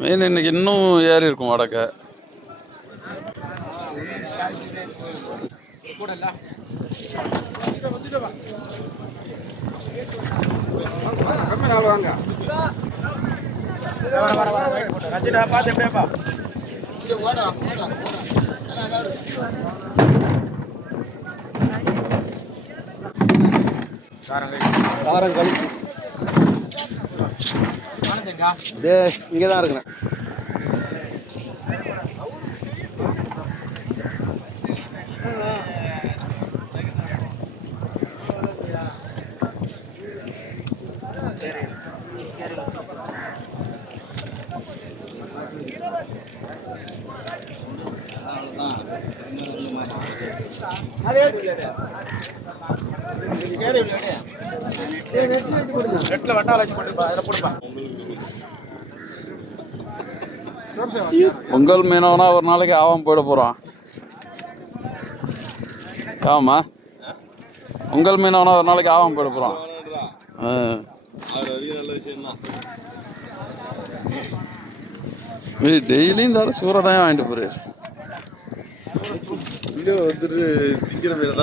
மீன் இன்னைக்கு இன்னும் ஏறி இருக்கும் வடக்க. இங்கதான் இருக்கிறேன். பொங்கல் மீனவனா ஒரு நாளைக்கு ஆவாம போயிட போறான். ஆமா, பொங்கல் மீனவனா ஒரு நாளைக்கு ஆவாம போயிட போறான். டெய்லி இந்த சூறதான் வாங்கிட்டு போறாரு.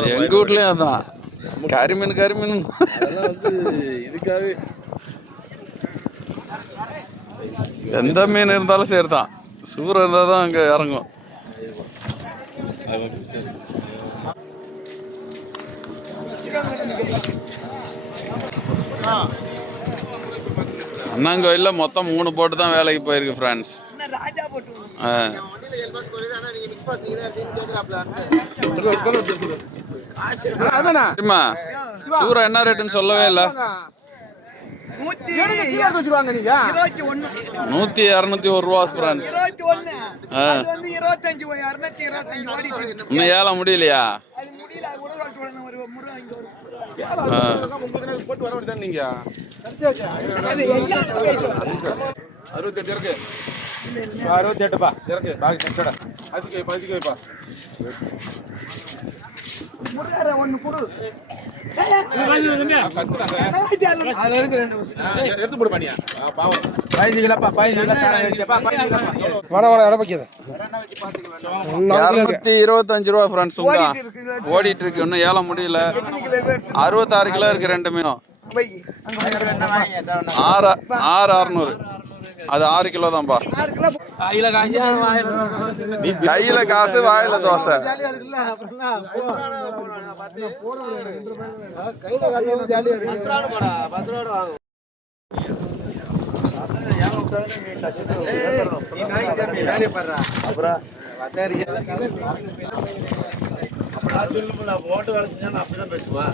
எங்க வீட்லயும் அதான் கரிமீன் இதுக்காகவே எந்த மீன் இருந்தாலும் சரிதான், சூறை இருந்தால் தான் அங்கே இறங்கும். அண்ணாங்கோயில்ல மொத்தம் 3 போட்டு தான் வேலைக்கு போயிருக்கு ஃப்ரெண்ட்ஸ். சூறை என்ன ரேட்டுன்னு சொல்லவே இல்லை. 100-201 ரூபா ஃப்ரெண்ட்ஸ். இன்னும் ஏழை முடியலையா? நீங்க 68 இருக்கு, 68பா இருக்கு. பாக்கி அதுக்கு வைப்பா. எடுத்து போடு பண்ணியா பாவம். 225 ரூபா ஃப்ரெண்ட்ஸ். ஓடிட்டு இருக்கு, இன்னும் ஏழை முடியல. 66 கிலோ இருக்கு 2 மீனும். 6,600. அது 6 கிலோ தான்ப்பா. கையில காசு வாயில தோசை. ஓட்டு வளர்ச்சி அப்படிதான் பேசுவா.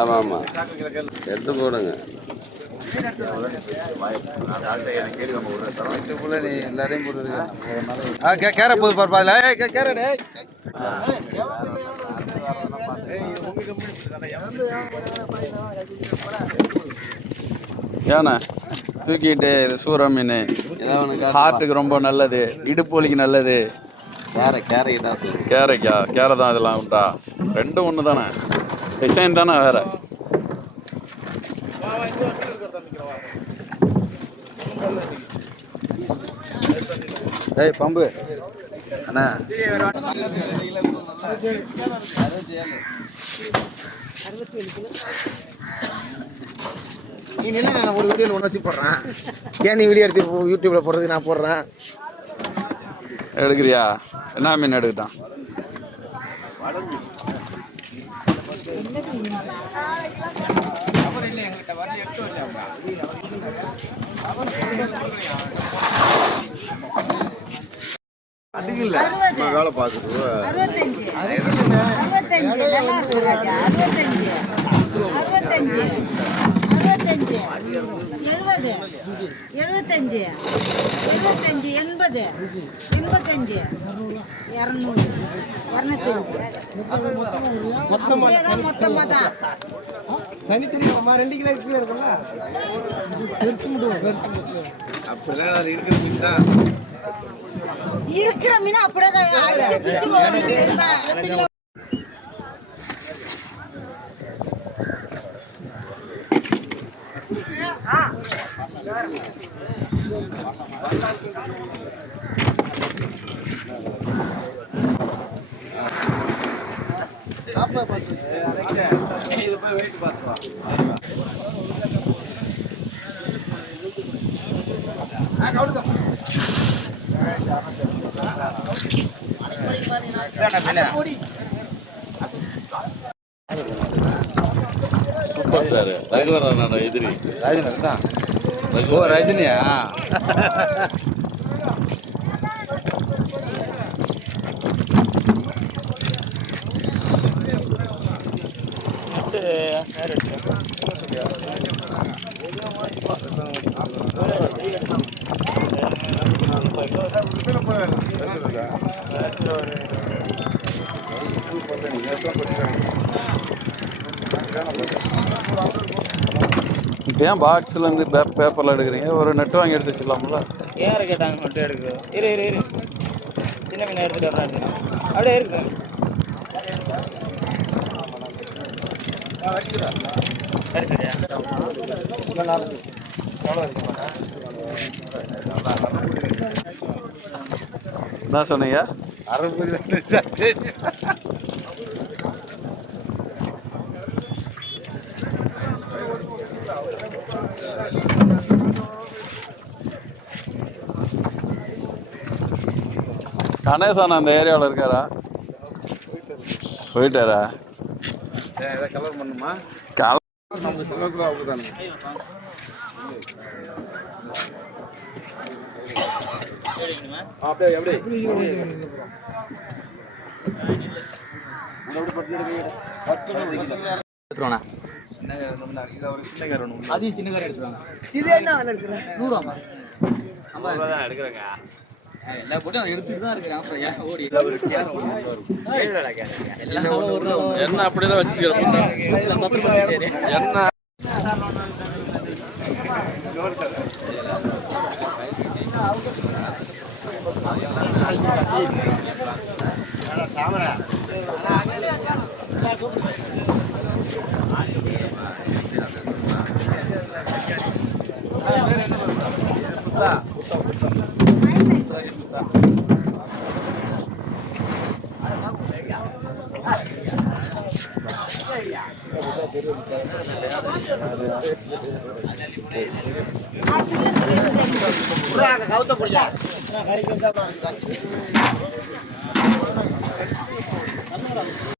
ஆமாமா, எடுத்து போடுங்க. எல்லாரையும் போட்டு கேர போது பார்ப்பா. ஏண்ணா தூக்கிட்டு இது சூற மீன் ஹார்ட்டுக்கு ரொம்ப நல்லது, இடுப்பு வலிக்கு நல்லது. கேரைக்கா? கேரை தான் இதெல்லாம் உண்டா? ரெண்டும் ஒன்று தானே, டிசைன் தானே வேற. ஏய் பம்பு அண்ணா, நீ நின்று நான் ஒரு வீடியோவில் ஒன்று வச்சு போடுறேன். ஏன் நீ வீடியோ எடுத்து யூடியூப்ல போடுறது நான் போடுறேன். எடுக்கிறியா? என்ன மீன் எடுக்கிட்டான்? வேலை பார்க்குறது 200 205 மொத்தமாக தான் தனித்தனியாமா 2 கிலோ கீழே இருக்கும்ல பெருசு மட்டும் பெருசு அப்படிலாம் இருக்கிற மீன் தான் இருக்கிற மீன் அப்படியே அடிச்சு பிச்சுருவோம் தெரியுமா ரகுவரன் எதிரி ரஜினி தான் ரஜினியா இப்போ ஏன் பாக்ஸ்லேருந்து பேப்பரில் எடுக்கிறீங்க ஒரு நெட் வாங்கி எடுத்து வச்சுக்கலாம்ல ஏன் கேட்டாங்க மட்டும் எடுக்கு இரு இரு இரு சின்ன மீன் எடுத்துட்டு வர்றாரு அப்படியே இருக்கு என்ன சொன்னீங்க கணேசன் அந்த ஏரியாவில் இருக்காரா போயிட்டாரா கலர் பண்ணுமா நம்ம சொல்லக்கூடாது அப்படிதானே அப்படியே எப்படி அதையும் சின்ன காரை எடுத்துருவாங்க தான் எடுக்கிறேங்க எல்லா போட்டும் எடுத்துட்டு தான் இருக்கிறேன் அப்புறம் ஏன் ஓடி என்ன அப்படிதான் வச்சுக்கிறேன் என்ன கவுத்த